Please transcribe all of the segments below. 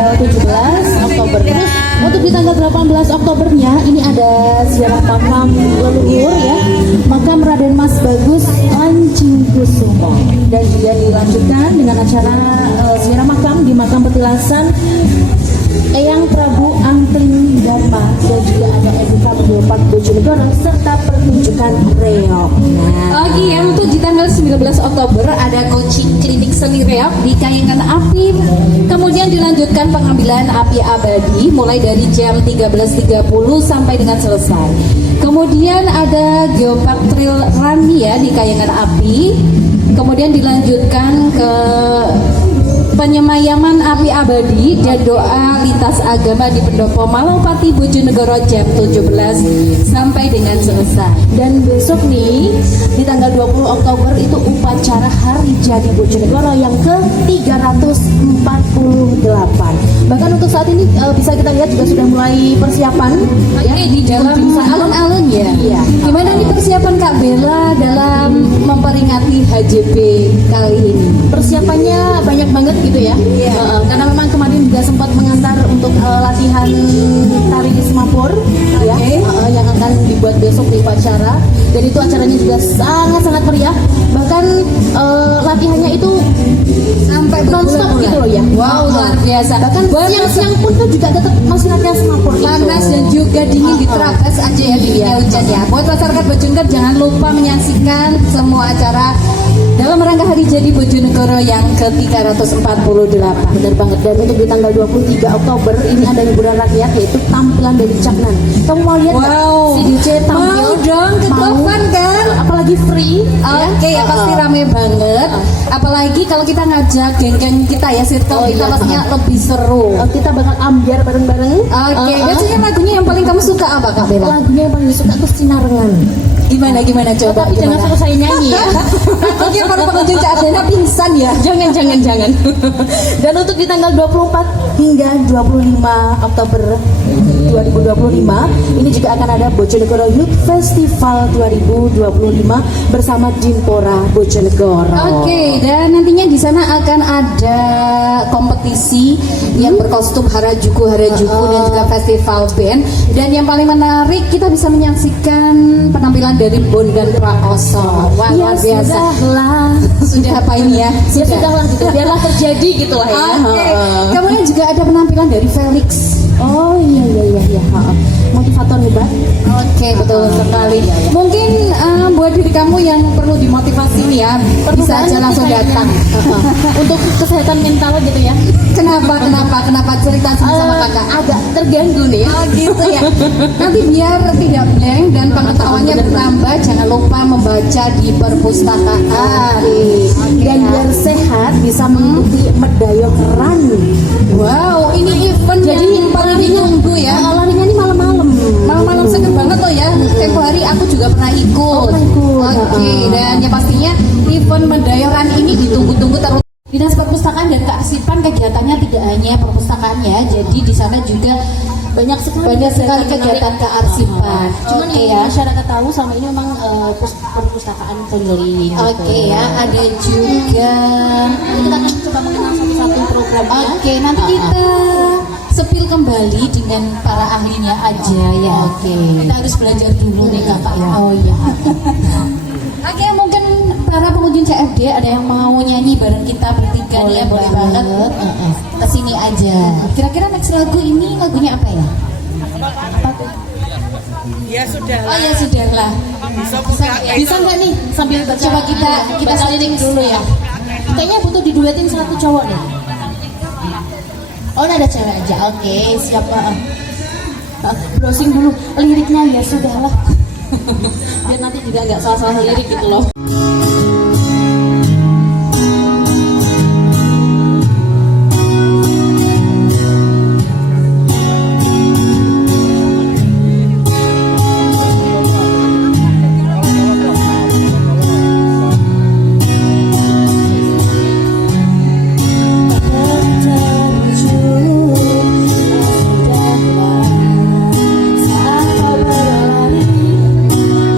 tanggal 17 Oktober. Terus untuk di tanggal 18 Oktobernya ini ada ziarah makam leluhur ya, makam Raden Mas Bagus Lancingkusumo, dan juga dilanjutkan dengan acara ziarah makam di makam petilasan Eyang Prabu Angkling Dharma, dan juga ada Evita Geopark Bojonegoro serta pertunjukan reok. Oke ya, untuk di tanggal 19 Oktober ada coaching klinik seni reok di Kayangan Api. Kemudian dilanjutkan pengambilan api abadi mulai dari jam 13.30 sampai dengan selesai. Kemudian ada Geopark Trail Run ya di Kayangan Api. Kemudian dilanjutkan ke penyemayaman api abadi dan doa lintas agama di Pendopo Malopati Bojonegoro jam 17 sampai dengan selesai. Dan besok nih di tanggal 20 Oktober itu upacara Hari Jadi Bojonegoro yang ke-348. Bahkan untuk saat ini bisa kita lihat juga sudah mulai persiapan ya di dalam alun-alun ya. Iya. Gimana nih persiapan Kak Bella dalam memperingati HJB kali ini? Persiapannya banyak banget gitu ya. Iya. Karena memang kemarin juga sempat mengantar untuk latihan tari di Semapur ya, yang akan dibuat besok di upacara, dan itu acaranya juga sangat-sangat meriah. Bahkan latihannya itu Sampai non-stop gitu loh ya. Wow, luar biasa. Bahkan siang-siang pun tuh juga tetap masih latihan Semapur gitu. Panas dan juga dingin diterapkan aja ya dinginnya hujan ya. Buat masyarakat Bojonegoro jangan lupa menyaksikan semua acara dalam rangka Hari Jadi Bojonegoro yang ke-348. Benar banget. Dan untuk di tanggal 23 Oktober ini ada hiburan rakyat, yaitu tampilan dari Caknan. Kamu mau lihat nggak? Wow, Si DJ tampil? mau dong, ketopan kan? Apalagi free. Oke, ya pasti rame banget. Apalagi kalau kita ngajak geng-geng kita ya, circle kita iya. pastinya lebih seru. Kita bakal ambiar bareng-bareng. Oke, biasanya lagunya yang paling kamu suka apa Kak Bella? Lagunya yang paling suka tuh Sinarengan. Gimana coba? Tapi jangan suruh saya nyanyi ya. Takutnya para pengunjung Cak Adena pingsan ya. Jangan. Dan untuk di tanggal 24 hingga 25 Oktober 2025 ini juga akan ada Bojonegoro Youth Festival 2025 bersama Dimpora Bojonegoro. Oke, dan nantinya di sana akan ada kompetisi yang berkostum Harajuku dan juga festival band. Dan yang paling menarik kita bisa menyaksikan penampilan dari Bondan Prakoso. Wah, luar biasa. Sudah apa ini ya? Sudahlah gitu. Biarlah terjadi gitu lah ya. Oke. Kemudian juga ada penampilan dari Felix. Oh iya. Motivator hebat. Oke, betul sekali. Mungkin buat diri kamu yang perlu dimotivasi nih ya, bisa aja langsung datang. Untuk kesehatan mental gitu ya. Kenapa cerita sama kakak? Agak terganggu nih. Oh gitu ya. Nanti biar tidak blank dan pengetahuannya bertambah, jangan lupa membaca di perpustakaan. Dan biar sehat bisa mengikuti Medayok Run. Wow, ini event Jadi yang paling ditunggu ya. Larinya ini malam-malam seger banget loh ya. Tempo hari aku juga pernah ikut. Oke, dan yang pastinya event Medayok Run ini ditunggu-tunggu terus. Dinas Perpustakaan dan Kearsipan kegiatannya tidak hanya perpustakaan ya, jadi di sana juga banyak sekali kegiatan kearsipan. Cuman ya masyarakat tahu selama ini memang perpustakaan keliling. Oke ya, ada juga. Kita akan coba mengenal satu-satu programnya. Oke, nanti kita sepil kembali dengan para ahlinya aja ya. Oke. Kita harus belajar dulu nih kakak ya. Oh iya. Oke, mungkin para pengunjung CFD ada yang mau nyanyi bareng kita bertiga nih ya, boleh banget. Kesini aja. Kira-kira next lagu ini lagunya apa ya? Ya sudah. Oh ya sudahlah. Bisa nggak nih sambil baca? Coba kita lirik dulu ya. Kayaknya butuh diduetin satu cowok deh. Oh, ada cewek aja. Oke, siap. Browsing dulu liriknya ya sudahlah. Biar nanti juga nggak salah-salah lirik gitu loh.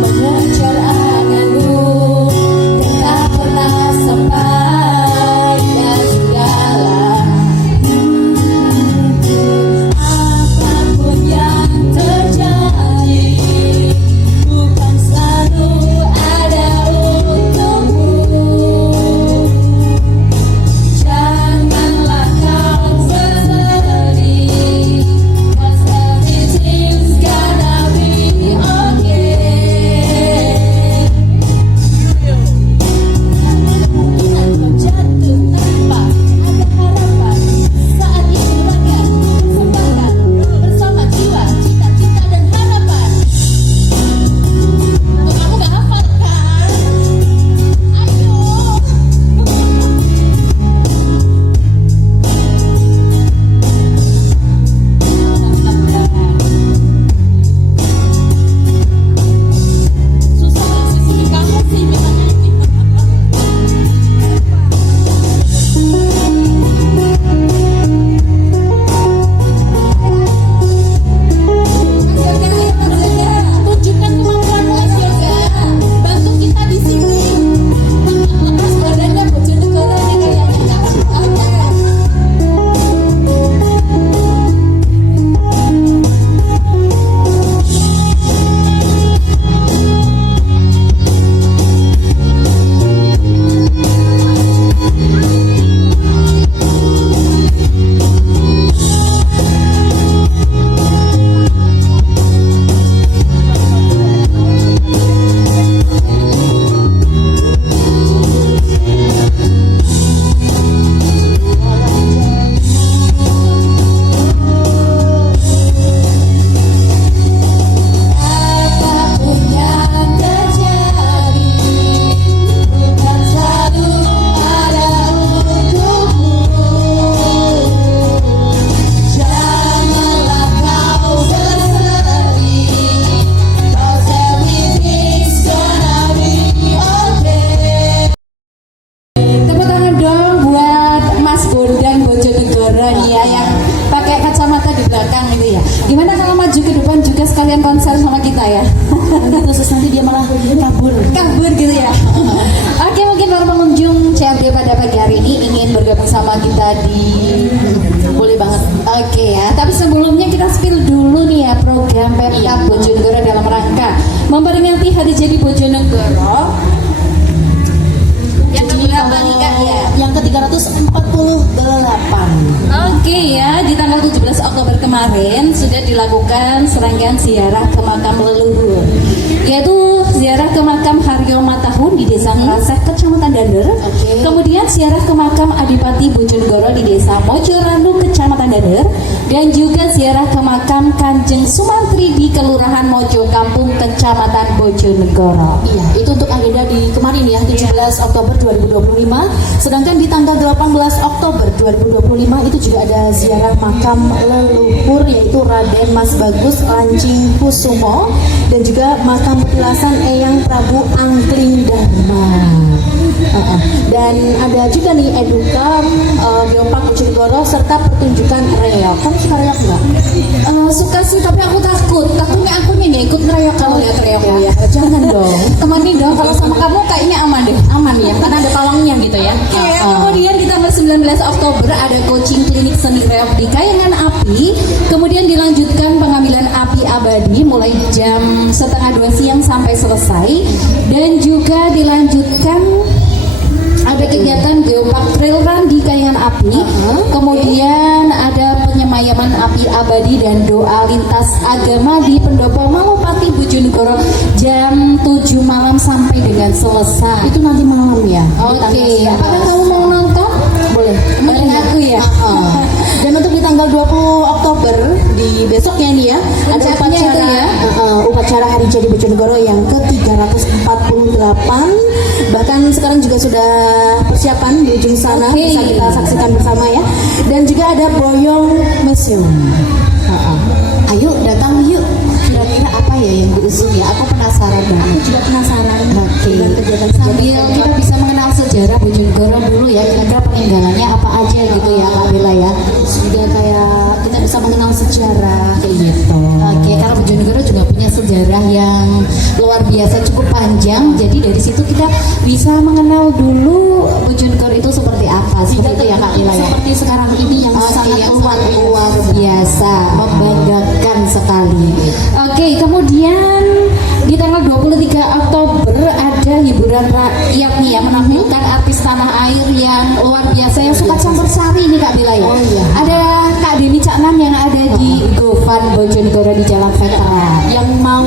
Mengejar anganmu sekalian konser sama kita ya. Terus nanti dia malah kabur Gitu ya. Oke, mungkin para pengunjung CFD pada pagi hari ini ingin bergabung sama kita di boleh banget. Oke ya, tapi sebelumnya kita spill dulu nih ya program Pemkab Bojonegoro dalam rangka memperingati Hari Jadi Bojonegoro. Yang keberapa nih Kak ya? Yang ke-348. Oke ya, di tanggal 17 Oktober kemarin sudah dilakukan serangkaian ziarah ke makam leluhur, yaitu ziarah ke makam Haryo Matahun di Desa Ngraseh, Kecamatan Dander. Kemudian ziarah ke makam Adipati Bojonegoro di Desa Mojoranu, Kecamatan Dander, dan juga ziarah ke makam Kanjeng Sumantri di Kelurahan Mojo Kampung, Kecamatan Bojonegoro. Iya, itu untuk agenda di kemarin ya, 17 Oktober 2025. Sedangkan di tanggal 18 Oktober 2025 itu juga ada ziarah makam leluhur, yaitu Raden Mas Bagus Lancing Kusumo dan juga makam petilasan Eyang Prabu Angkling Dharma. Dan ada juga nih edukam Geopark Bojonegoro serta pertunjukan reok. Kamu suka reok nggak? Suka sih, tapi aku takutnya aku nih nggak ikut ngereok kalau lihat reok ya. Jangan dong. Temani dong, kalau sama kamu kayaknya aman deh. Aman ya, karena ada pawangnya gitu ya. Kemudian di tanggal 19 Oktober ada coaching klinik seni reok di Kayangan Api. Kemudian dilanjutkan pengambilan api abadi mulai jam 1:30 siang sampai selesai. Dan juga dilanjutkan ada kegiatan Geopark Trail Run di Kayangan Api. Kemudian ada penyemayaman api abadi dan doa lintas agama di Pendopo Malopati Bojonegoro jam 7 malam sampai dengan selesai. Itu nanti malam ya. Oke, apakah kamu mau nonton? Boleh. Bareng aku ya. Dan untuk di tanggal 20 Oktober di besoknya ini ya, ada Puncaknya upacara itu ya. Upacara Hari Jadi Bojonegoro yang ke-348. Bahkan sekarang juga sudah persiapan di ujung sana, bisa kita saksikan bersama ya. Dan juga ada Boyong Museum. Ayo datang yuk. Kira-kira apa ya yang diusung ya? Aku penasaran banget. Aku juga penasaran. Dengan kegiatan Sambil kita bisa mengenal sejarah Bojonegoro dulu ya. Kira-kira peninggalannya apa aja gitu ya Kak Bella ya. juga kayak kita bisa mengenal sejarah kayak gitu. Oke, karena Bojonegoro juga punya sejarah yang luar biasa cukup panjang. Jadi dari situ kita bisa mengenal dulu Bojonegoro itu seperti apa. Seperti itu ya Kak Bella ya. Seperti sekarang ini yang sangat luar biasa, membanggakan sekali. Oke, kemudian di tanggal 23 Oktober ada hiburan rakyat nih ya, menampilkan artis tanah air yang luar biasa yang suka campur sari nih Kak Bella ya. Oh iya. Ada Kak Deni Caknan yang ada di Gofan Bojonegoro di Jalan Veteran. yang mau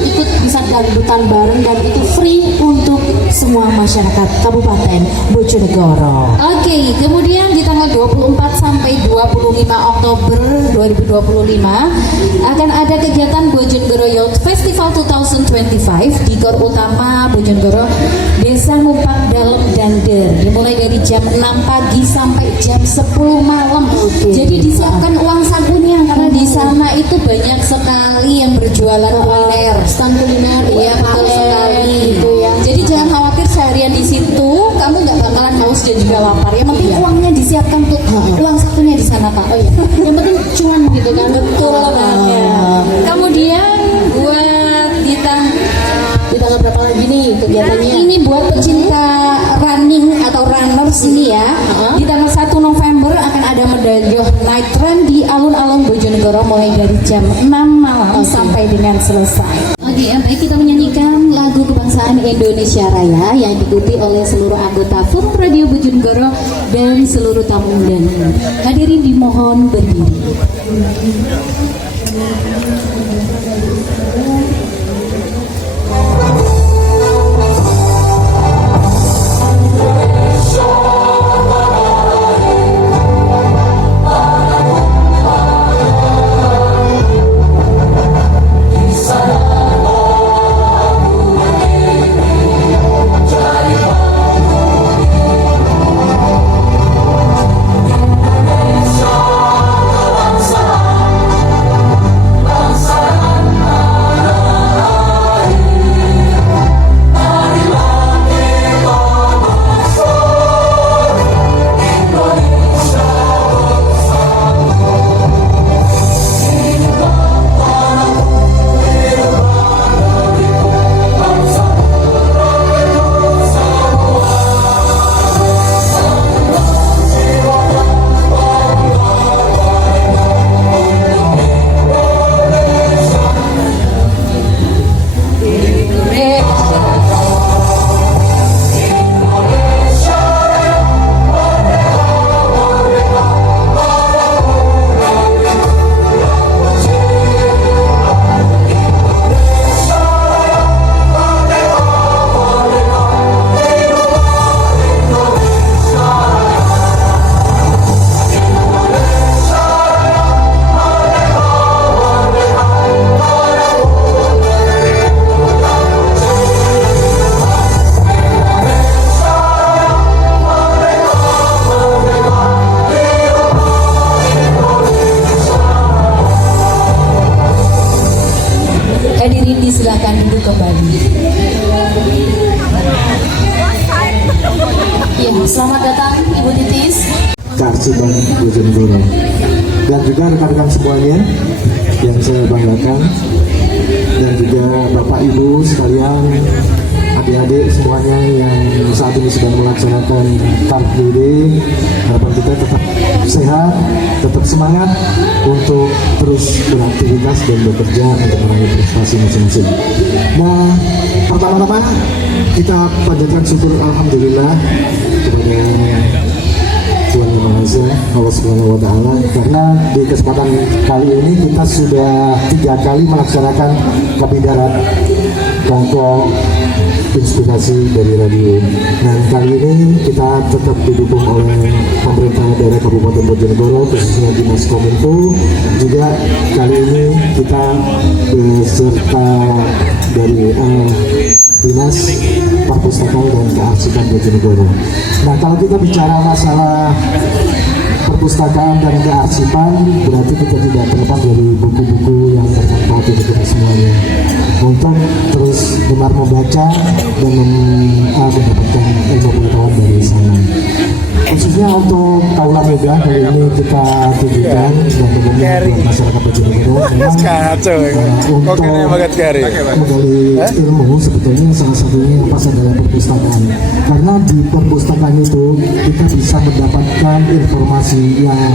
ikut bisa dangdutan bareng dan itu free untuk semua masyarakat Kabupaten Bojonegoro. Oke, kemudian di tanggal 24 sampai 25 Oktober 2025 akan ada kegiatan Bojonegoro Youth Festival 2025 di Gor Utama Bojonegoro, Desa Mumpak Dalem Dander. Dimulai dari jam 6 pagi sampai jam 10 malam. Jadi disiapkan uang sakunya karena di sana itu banyak sekali yang berjualan kuliner. Stand kuliner, Iya betul sekali. gitu ya. Jadi jangan khawatir seharian di situ kamu nggak bakalan haus dan juga lapar. Yang penting uangnya disiapkan untuk uang sakunya di sana Pak. Oh iya. Yang penting cuan gitu kan. Betul banget. Kemudian buat Di tanggal berapa lagi nih kegiatannya? ini buat pecinta running atau runners ini ya. Di tanggal 1 November akan ada medalyoh night run di alun-alun Bojonegoro mulai dari jam 6 malam sampai dengan selesai. Oke, baik, kita menyanyikan lagu kebangsaan Indonesia Raya yang diikuti oleh seluruh anggota Forum Radio Bojonegoro dan seluruh tamu undangan. Hadirin dimohon berdiri. Bangsa Bojonegoro. Dan juga rekan-rekan semuanya yang saya banggakan, dan juga Bapak Ibu sekalian, adik-adik semuanya yang saat ini sedang melaksanakan Car Free Day. Harapan kita tetap sehat, tetap semangat untuk terus beraktivitas dan bekerja untuk meraih prestasi masing-masing. Nah, pertama-tama kita panjatkan syukur alhamdulillah kepada Tuhan Yang Maha Esa, Allah Subhanahu wa Ta'ala, karena di kesempatan kali ini kita sudah 3 kali melaksanakan Kopi Darat kelompok inspirasi dari radio. Nah, kali ini kita tetap didukung oleh pemerintah daerah Kabupaten Bojonegoro, khususnya Dinas Kominfo. Juga kali ini kita beserta dari Dinas Perpustakaan dan Kearsipan Bojonegoro. Nah, kalau kita bicara masalah perpustakaan dan kearsipan, berarti kita tidak terlepas dari buku-buku yang bermanfaat untuk kita semuanya, untuk terus gemar membaca dan mendapatkan ilmu pengetahuan dari sana. Khususnya untuk kaula muda, kali ini kita tunjukkan dan umumnya buat masyarakat Bojonegoro untuk menggali ilmu. Sebetulnya salah satunya yang pas adalah perpustakaan, karena di perpustakaan itu kita bisa mendapatkan informasi yang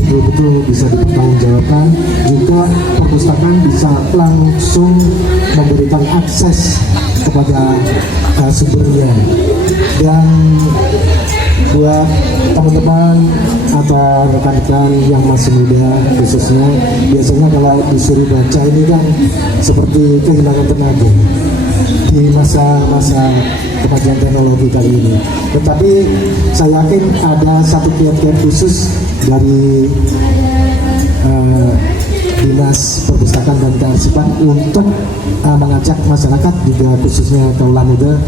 betul-betul bisa dipertanggungjawabkan. Juga perpustakaan bisa langsung memberikan akses kepada sumbernya. Dan buat teman-teman atau rekan-rekan yang masih muda, khususnya biasanya kalau disuruh baca ini kan seperti kehilangan tenaga di masa-masa kemajuan teknologi kali ini. Tetapi saya yakin ada satu kiat-kiat khusus dari Dinas Perpustakaan dan Kearsipan untuk mengajak masyarakat, juga khususnya kaula muda,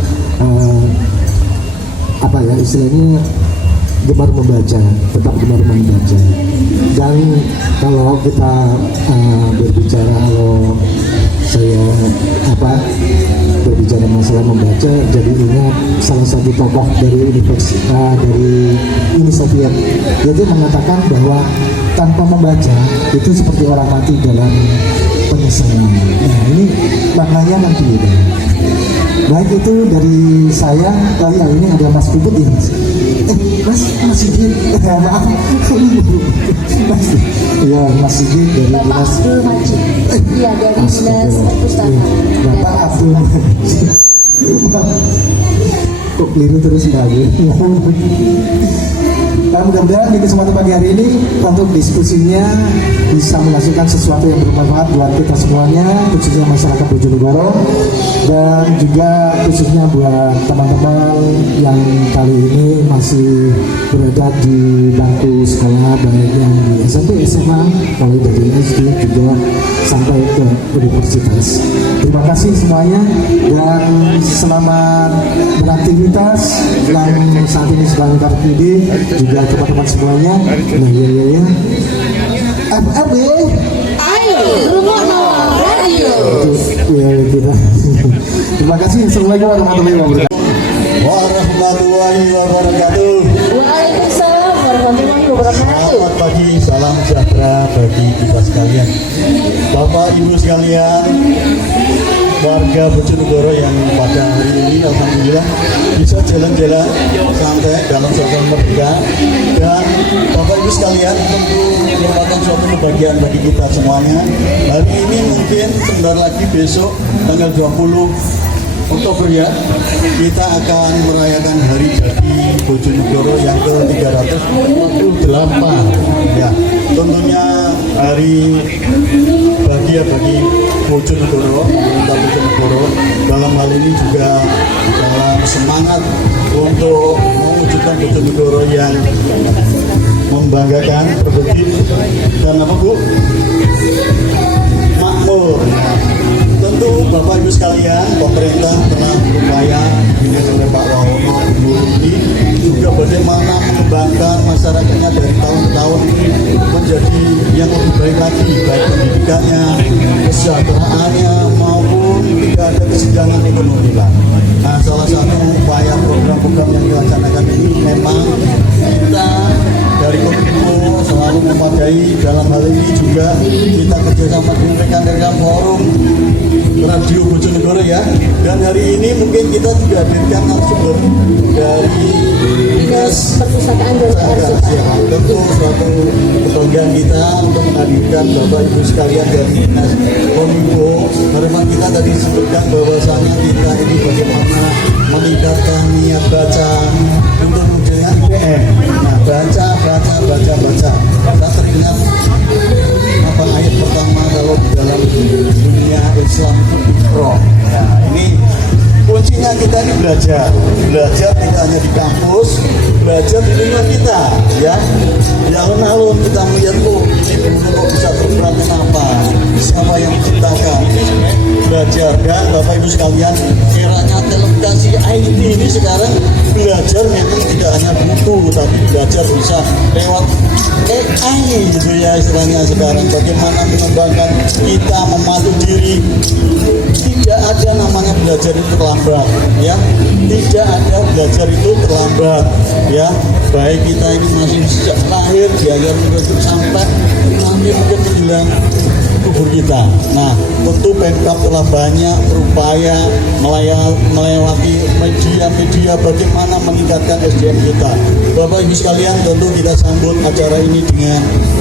istilahnya gemar membaca, tetap gemar membaca. Dan kalau kita berbicara, kalau saya berbicara masalah membaca, jadi ingat salah satu tokoh dari universitas dari Uni Soviet, yaitu mengatakan bahwa tanpa membaca itu seperti orang mati dalam penyesalan. Nah, ini maknanya nanti beda. Baik, itu dari saya. Ini ada Mas Puput ini. Mas Sigit, maaf, Mas, ya Mas Sigit dari Bapak Dinas. Abdul Majid, iya dari Dinas Perpustakaan. Bapak Abdul Majid. Kok keliru terus lagi? Nah, mudah-mudahan di kesempatan pagi hari ini untuk diskusinya bisa menghasilkan sesuatu yang bermanfaat buat kita semuanya, khususnya masyarakat Bojonegoro, dan juga khususnya buat teman-teman yang kali ini masih berada di bangku sekolah, baik yang di SMP, SMA, mulai dari SD juga sampai ke universitas. Terima kasih semuanya dan selamat beraktivitas yang saat ini sedang Car Free Day, juga teman-teman semuanya. Nah, ya. FFB, Ayo, Rumono Radio. Ya, kita. Terima kasih. Assalamualaikum warahmatullahi wabarakatuh. Waalaikumsalam warahmatullahi wabarakatuh. Selamat pagi, salam sejahtera bagi kita sekalian. Bapak Ibu sekalian, warga Bojonegoro yang pada hari ini alhamdulillah bisa jalan-jalan santai dalam suasana merdeka, dan Bapak Ibu sekalian tentu merupakan suatu kebahagiaan bagi kita semuanya. Hari ini mungkin sebentar lagi besok tanggal 20 Oktober ya, kita akan merayakan Hari Jadi Bojonegoro yang ke-348 ya. Tentunya hari bahagia bagi Bojonegoro, pemerintah Bojonegoro dalam hal ini juga dalam semangat untuk mewujudkan Bojonegoro yang membanggakan, produktif, dan apa Bu? Makmur. Tentu Bapak Ibu sekalian, pemerintah telah berupaya dengan oleh Pak Wahono ini juga bagaimana mengembangkan masyarakatnya dari tahun ke tahun menjadi yang lebih baik lagi, baik pendidikannya, kesejahteraannya maupun tidak ada kesenjangan ekonomi lah. Nah, salah satu upaya program-program yang dilaksanakan ini memang kita dari Kominfo selalu memadai. Dalam hal ini juga kita kerjasama dengan rekan-rekan forum Radio Bojonegoro ya. Dan hari ini mungkin kita juga hadirkan narasumber dari Dinas Perpustakaan dan Kearsipan. Tentu suatu kebanggaan kita untuk menghadirkan Bapak Ibu sekalian dari Dinas Kominfo. Harapan kita tadi disebutkan bahwasanya kita ini bagaimana meningkatkan niat baca untuk menjaga IPM. Nah, baca. Kita teringat apa ayat pertama kalau di dalam dunia Islam itu Iqra. Ya, ini kuncinya kita ini belajar tidak hanya di kampus, belajar di lingkungan kita, ya. Di alun-alun kita melihat ini gunung kok bisa terbang, kenapa? Siapa yang menciptakan? Ini sebenarnya belajar. Dan Bapak Ibu sekalian, eranya telekomunikasi IT ini sekarang belajar memang tidak hanya buku, tapi belajar bisa lewat AI gitu ya istilahnya sekarang. Bagaimana mengembangkan kita memadu diri. Tidak ada namanya belajar itu terlambat, ya. Tidak ada belajar itu terlambat, ya. Baik kita ini masih sejak lahir diajar untuk sampai nanti mungkin menjelang kubur kita. Nah, tentu Pemkab telah banyak berupaya melewati media bagaimana meningkatkan SDM kita. Bapak Ibu sekalian, tentu kita sambut acara ini dengan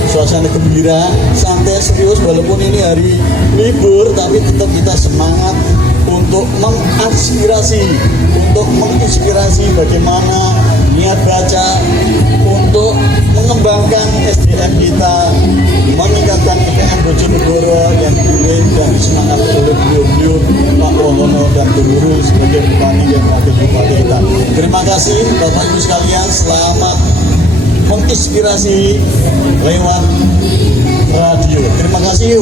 suasana gembira, santai, serius, walaupun ini hari libur, tapi tetap kita semangat untuk menginspirasi bagaimana niat baca untuk mengembangkan SDM kita, meningkatkan IPM Bojonegoro yang dipimpin dan disemangat oleh beliau-beliau Pak Wonono dan Guru sebagai bupati dan wakil bupati kita. Terima kasih Bapak Ibu sekalian, selamat menginspirasi lewat radio. Terima kasih.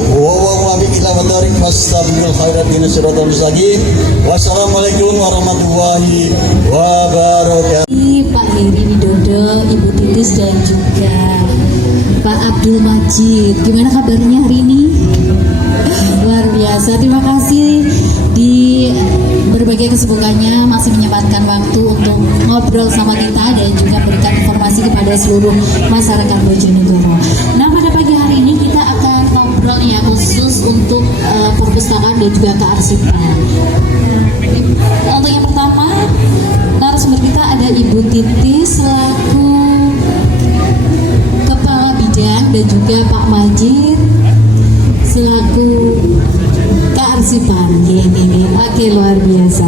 Wassalamualaikum warahmatullahi wabarakatuh. Pak Heri Widodo, Ibu Titis dan juga Pak Abdul Majid. Gimana kabarnya hari ini? Luar biasa. Terima kasih di berbagai kesibukannya masih menyempatkan waktu untuk ngobrol sama kita dan juga berikan informasi kepada seluruh masyarakat Bojonegoro. Nah, pada pagi hari ini kita akan ngobrol ya khusus untuk perpustakaan dan juga kearsipan. Untuk yang pertama, narasumber kita ada Ibu Titis selaku Kepala Bidang dan juga Pak Majid selaku kearsipan. Oke, luar biasa.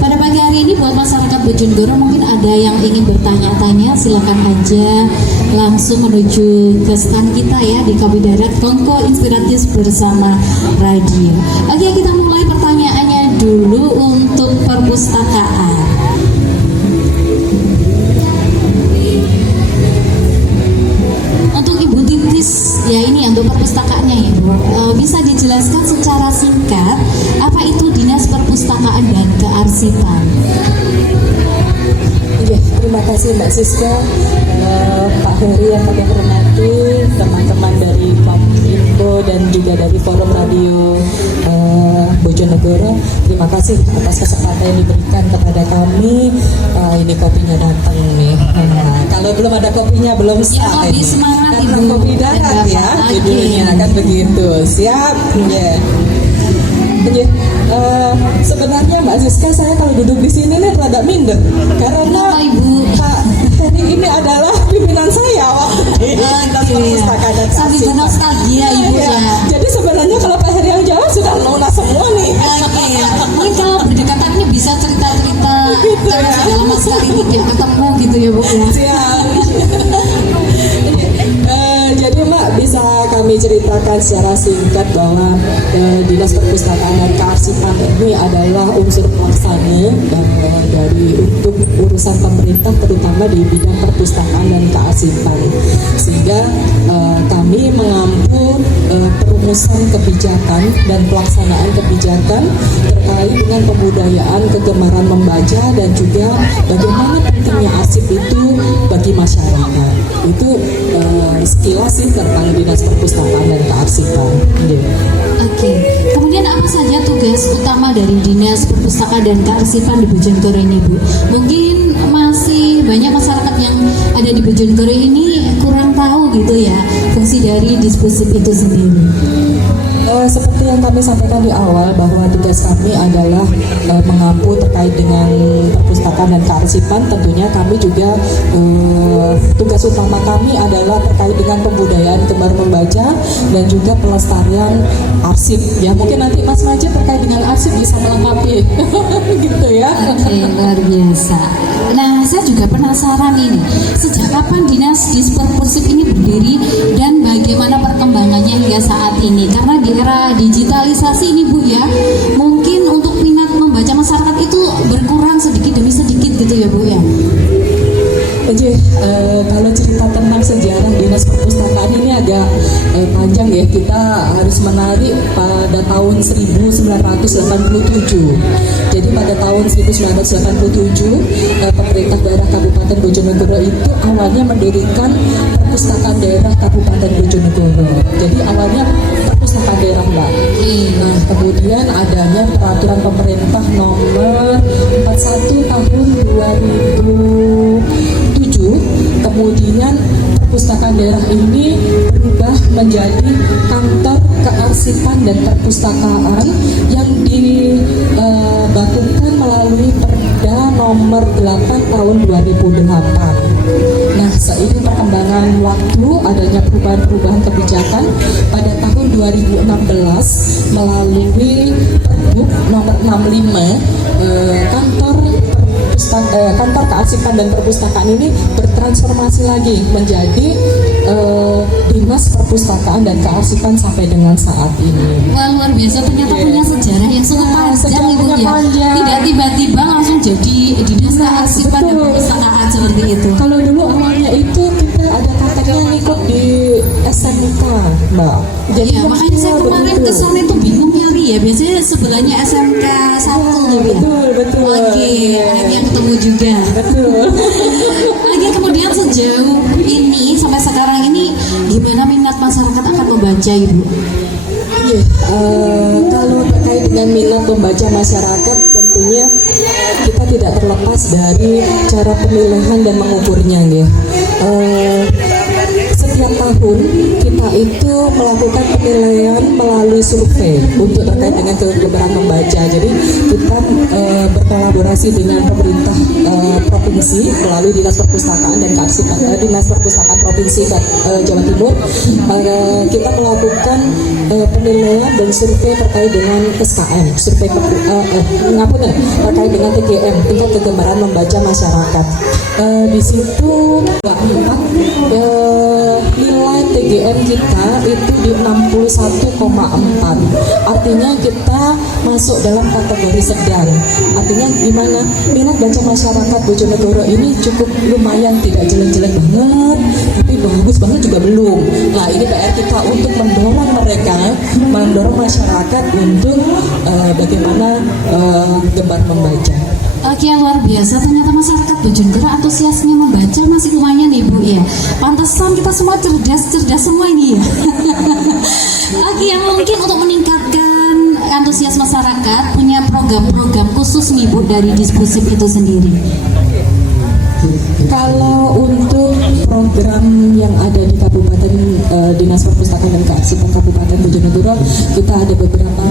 Pada pagi hari ini buat masyarakat Bojonegoro mungkin ada yang ingin bertanya-tanya, silakan aja langsung menuju ke stand kita ya di Kawi Darat Kongko Inspiratif bersama radio. Oke, kita mulai pertanyaannya dulu untuk perpustakaan. Untuk Ibu Titis, ya ini untuk perpustakaannya Ibu, bisa dijelaskan secara singkat apa itu Dinas Perpustakaan dan Kearsipan? Iya, terima kasih Mbak Siska, Pak Heri yang kami hormati, teman-teman dari Kominfo dan juga dari Forum Radio Bojonegoro. Terima kasih atas kesempatan yang diberikan kepada kami. Ini kopinya datang nih. Kalau belum ada kopinya belum sah. Kopi semangat karena Ibu. kopi darat ya, judulnya kan begitu. Siap, ya. Sebenarnya Mbak Siska, saya kalau duduk di sini nih rada minder karena Ibu? Pak Heri ini adalah pimpinan saya waktu di Dinas Perpustakaan dan Sambil Kearsipan. bernostalgia Ibu Iya. ya. Jadi sebenarnya kalau Pak Heri yang jawab sudah lunas semua nih. Oke, mungkin kalau berdekatan ini bisa cerita-cerita Gitu ya. sudah lama sekali tidak ketemu gitu ya Bu ya. Siap. Jadi Mbak, bisa kami ceritakan secara singkat bahwa Dinas Perpustakaan dan Kearsipan ini adalah unsur pelaksana dari untuk urusan pemerintah terutama di bidang perpustakaan dan kearsipan, sehingga kami mengampu perumusan kebijakan dan pelaksanaan kebijakan terkait dengan pembudayaan kegemaran membaca dan juga bagaimana pentingnya arsip itu bagi masyarakat. Itu sekilas sih tentang Dinas Perpustakaan dan Kearsipan. Oke, kemudian apa saja tugas utama dari Dinas Perpustakaan dan Kearsipan di Bojonegoro ini Bu? Mungkin masih banyak masyarakat yang ada di Bojonegoro ini kurang tahu gitu ya fungsi dari Dispusip itu sendiri. Seperti yang kami sampaikan di awal bahwa tugas kami adalah mengampu terkait dengan perpustakaan dan kearsipan. Tentunya kami juga tugas utama kami adalah terkait dengan pembudayaan gemar membaca dan juga pelestarian arsip. Ya mungkin nanti Mas Majid terkait dengan arsip bisa melengkapi, gitu ya. Oke, luar biasa. Nah, saya juga penasaran ini, sejak kapan Dinas Disperpusip ini berdiri dan bagaimana perkembangannya hingga saat ini? Karena di era digitalisasi ini Bu ya, mungkin untuk minat membaca masyarakat itu berkurang sedikit demi sedikit gitu ya Bu ya. Oke, kalau cerita tentang sejarah Dinas Perpustakaan ini agak panjang ya. Kita harus menarik pada tahun 1987. Jadi pada tahun 1987 pemerintah daerah Kabupaten Bojonegoro itu awalnya mendirikan perpustakaan daerah Kabupaten Bojonegoro. Jadi awalnya perpustakaan daerah Mbak. Nah kemudian adanya peraturan pemerintah nomor 41 tahun 2007, kemudian perpustakaan daerah ini berubah menjadi kantor kearsipan dan perpustakaan yang dibakukan melalui Perda nomor 8 tahun 2008. Nah, seiring perkembangan waktu, adanya perubahan-perubahan kebijakan pada tahun 2016 melalui Pergub nomor 65, kantor kearsipan dan perpustakaan ini bertransformasi lagi menjadi Dinas Perpustakaan dan Kearsipan sampai dengan saat ini. Wah, luar biasa, ternyata punya sejarah yang sangat panjang Ibu ya. Tidak tiba-tiba langsung jadi Dinas Kearsipan dan Perpustakaan seperti itu. Kalau dulu awalnya itu kita ada katanya ngikut di SMK, Mbak. Jadi Ya, makanya saya kemarin ke sana itu bingung nyari ya. Biasanya sebelahnya SMK 1 gitu ya. Betul. Oke, akhirnya ketemu juga. Betul. Lagi kemudian sejauh ini sampai sekarang ini gimana minat masyarakat akan membaca Ibu? Iya, kalau terkait dengan minat membaca masyarakat, tentunya kita tidak terlepas dari cara pemilihan dan mengukurnya, ya. Setiap tahun kita itu melakukan penilaian melalui survei untuk terkait dengan kegemaran membaca. Jadi kita berkolaborasi dengan pemerintah provinsi melalui Dinas Perpustakaan dan Kearsipan, Dinas Perpustakaan Provinsi Jawa Timur. Kita melakukan penilaian dan survei terkait dengan SKM, survei terkait dengan TGM, tingkat kegemaran membaca masyarakat. Di situ nilai TGM kita itu di 61,4. Artinya kita masuk dalam kategori sedang. Artinya gimana? Minat baca masyarakat Bojonegoro ini cukup lumayan, tidak jelek-jelek banget, tapi bagus banget juga belum. Nah, ini PR kita untuk mendorong mereka, mendorong masyarakat untuk bagaimana gemar membaca. Oke, luar biasa, ternyata masyarakat Bojonegoro antusiasnya membaca masih lumayan nih Bu ya. Pantesan kita semua cerdas semua ini ya. Oke, yang mungkin untuk meningkatkan antusias masyarakat punya program-program khusus nih Bu dari Dispusip itu sendiri. Kalau untuk program yang ada di Kabupaten Dinas Perpustakaan dan Kearsipan Kabupaten Bojonegoro, kita ada beberapa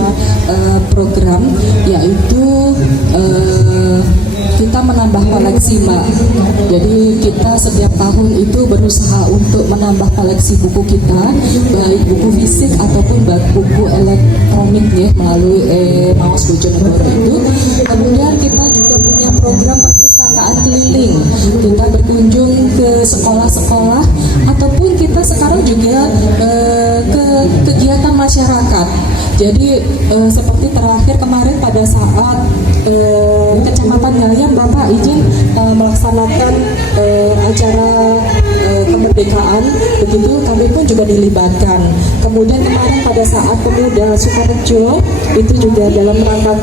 program, yaitu kita menambah koleksi, Mbak. Jadi kita setiap tahun itu berusaha untuk menambah koleksi buku kita, baik buku fisik ataupun buku elektronik ya, melalui Maos Bojonegoro itu. Kemudian kita juga punya program perpustakaan keliling. Kita berkunjung ke sekolah-sekolah ataupun kita sekarang juga ke kegiatan masyarakat. Jadi seperti terakhir kemarin pada saat Kecamatan Gayam, Bapak izin melaksanakan acara kemerdekaan, begitu kami pun juga dilibatkan. Kemudian kemarin pada saat Pemuda Sukorejo itu juga dalam rangka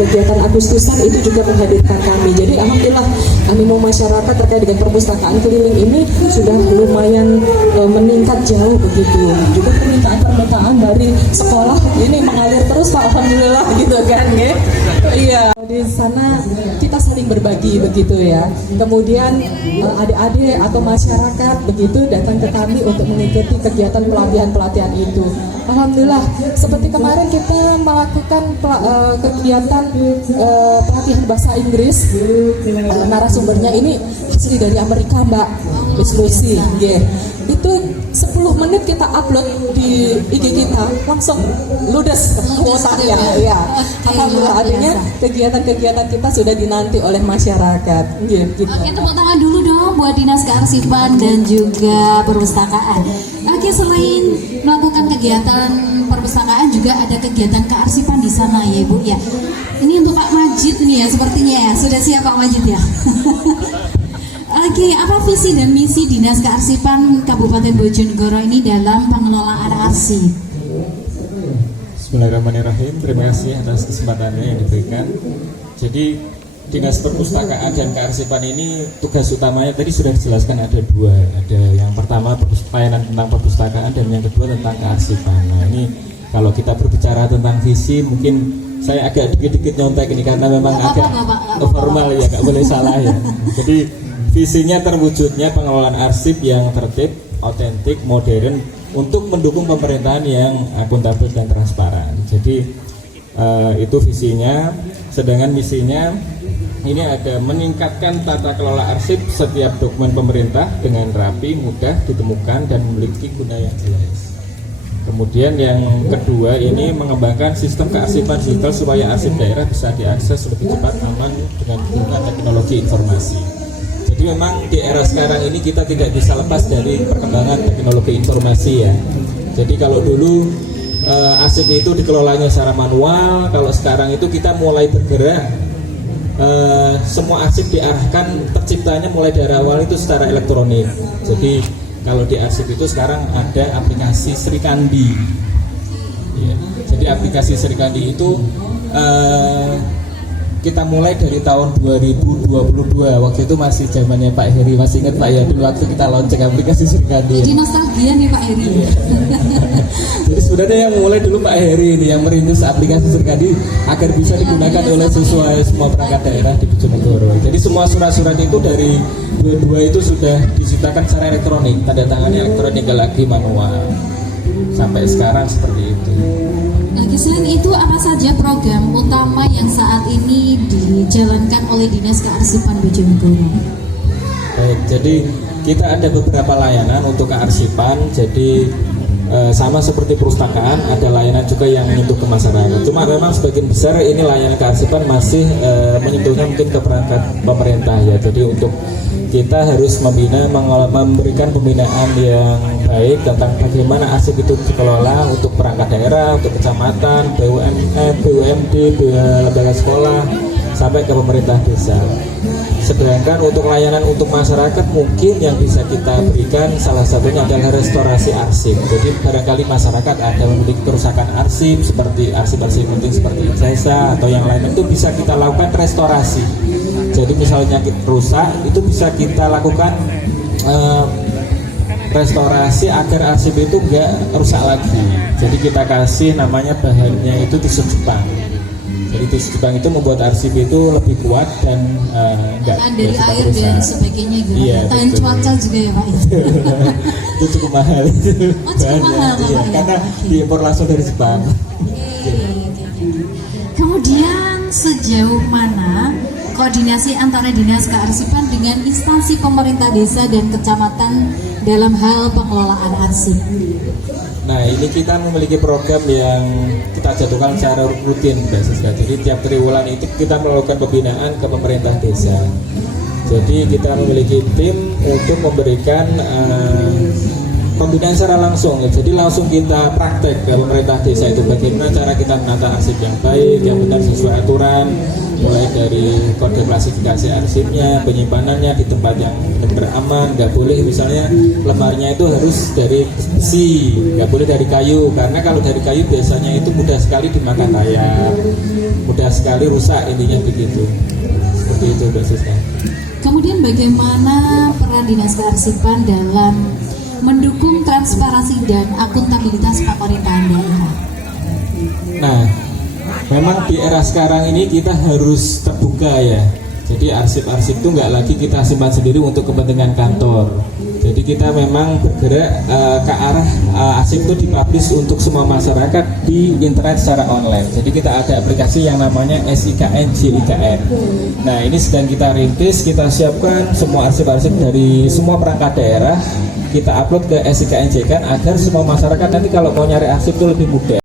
kegiatan Agustusan itu juga menghadirkan kami. Jadi alhamdulillah animo masyarakat terkait dengan perpustakaan keliling ini sudah lumayan meningkat jauh begitu. Juga permintaan dari sekolah ini mengalir terus Pak, alhamdulillah gitu kan, ya. Iya. di sana kita saling berbagi begitu ya. Kemudian adik-adik atau masyarakat begitu datang ke kami untuk mengikuti kegiatan pelatihan itu. Alhamdulillah, seperti kemarin kita melakukan kegiatan pelatihan bahasa Inggris. Narasumbernya ini asli dari Amerika, Mbak, Miss Lucy. Yeah. Itu 10 menit kita upload di IG kita, langsung ludes kuotanya. Ya. Alhamdulillah, artinya kegiatan-kegiatan kita sudah dinanti oleh masyarakat. Yeah, gitu. Oke, tepuk tangan dulu dong buat Dinas Kearsipan dan juga Perpustakaan. Oke, selain melakukan kegiatan perpustakaan juga ada kegiatan kearsipan di sana ya Ibu ya. Ini untuk Pak Majid nih ya sepertinya ya. Sudah siap Pak Majid ya? Oke, apa visi dan misi Dinas Kearsipan Kabupaten Bojonegoro ini dalam pengelolaan arsip? Bismillahirrahmanirrahim. Terima kasih atas kesempatannya yang diberikan. Jadi Dinas Perpustakaan dan Kearsipan ini tugas utamanya tadi sudah dijelaskan ada dua. Ada yang pertama pelayanan tentang perpustakaan dan yang kedua tentang kearsipan. Nah ini kalau kita berbicara tentang visi mungkin saya agak dikit-dikit nyontek ini karena memang agak formal ya, nggak boleh salah ya. Jadi visinya terwujudnya pengelolaan arsip yang tertib, otentik, modern untuk mendukung pemerintahan yang akuntabel dan transparan. Jadi itu visinya. Sedangkan misinya ini ada meningkatkan tata kelola arsip setiap dokumen pemerintah dengan rapi, mudah ditemukan dan memiliki guna yang jelas. Kemudian yang kedua ini mengembangkan sistem kearsipan digital supaya arsip daerah bisa diakses lebih cepat, aman dengan penggunaan teknologi informasi. Jadi memang di era sekarang ini kita tidak bisa lepas dari perkembangan teknologi informasi ya. Jadi kalau dulu arsip itu dikelolanya secara manual, kalau sekarang itu kita mulai bergerak. Semua arsip diarahkan terciptanya mulai dari awal itu secara elektronik. Jadi kalau di arsip itu sekarang ada aplikasi Srikandi ya. Jadi aplikasi Srikandi itu kita mulai dari tahun 2022. Waktu itu masih zamannya Pak Heri, masih ingat Pak ya dulu waktu kita launching aplikasi Srikandi. Jadi nostalgia nih Pak Heri. Jadi sebenarnya yang mulai dulu Pak Heri ini yang merintis aplikasi Srikandi agar bisa digunakan oleh semua perangkat daerah di Bojonegoro. Jadi semua surat-surat itu dari 22 itu sudah disitakan secara elektronik, tanda tangannya elektronik, gak lagi manual. Sampai sekarang seperti itu. Oke, selain itu apa saja program utama yang saat ini dijalankan oleh Dinas Kearsipan Bojonegoro? Baik, jadi kita ada beberapa layanan untuk kearsipan. Jadi sama seperti perpustakaan, ada layanan juga yang menyentuh ke masyarakat. Cuma memang sebagian besar ini layanan kearsipan masih menyentuhnya mungkin ke perangkat pemerintah ya. Jadi untuk kita harus memberikan pembinaan yang baik tentang bagaimana arsip itu dikelola untuk perangkat daerah, untuk kecamatan, BUMD, lembaga sekolah, sampai ke pemerintah desa. Sedangkan untuk layanan untuk masyarakat mungkin yang bisa kita berikan salah satunya adalah restorasi arsip. Jadi barangkali masyarakat ada memiliki kerusakan arsip seperti arsip-arsip penting seperti ijazah atau yang lain, itu bisa kita lakukan restorasi. Jadi misalnya rusak itu bisa kita lakukan restorasi agar arsip itu enggak rusak lagi. Jadi kita kasih namanya bahannya itu tisu Jepang. Jadi tisu Jepang itu membuat arsip itu lebih kuat dan enggak dari air dan sebagainya gitu. Iya, Tahan cuaca juga ya Pak. Itu cukup mahal. Oh, cukup mahal Pak, iya, ya? karena diimpor langsung dari Jepang. Kemudian sejauh mana koordinasi antara Dinas Kearsipan dengan instansi pemerintah desa dan kecamatan dalam hal pengelolaan arsip? Nah, ini kita memiliki program yang kita jadwalkan secara rutin, Mbak Siska. Jadi tiap triwulan itu kita melakukan pembinaan ke pemerintah desa. Jadi kita memiliki tim untuk memberikan pembinaan secara langsung. Jadi langsung kita praktek ke pemerintah desa itu bagaimana cara kita menata arsip yang baik, yang benar sesuai aturan, mulai dari kode klasifikasi arsipnya, penyimpanannya di tempat yang benar aman. Nggak boleh misalnya lemarinya itu harus dari besi, nggak boleh dari kayu, karena kalau dari kayu biasanya itu mudah sekali dimakan rayap, mudah sekali rusak, intinya begitu. Seperti itu Mbak Siska. Kemudian bagaimana peran Dinas Kearsipan dalam mendukung transparansi dan akuntabilitas pemerintahan daerah? Nah, memang di era sekarang ini kita harus terbuka ya. Jadi arsip-arsip itu nggak lagi kita simpan sendiri untuk kepentingan kantor. Jadi kita memang bergerak ke arah arsip itu dipublish untuk semua masyarakat di internet secara online. Jadi kita ada aplikasi yang namanya SIKN JIKN. Nah ini sedang kita rintis, kita siapkan semua arsip-arsip dari semua perangkat daerah, kita upload ke SIKN JIKN agar semua masyarakat nanti kalau mau nyari arsip itu lebih mudah.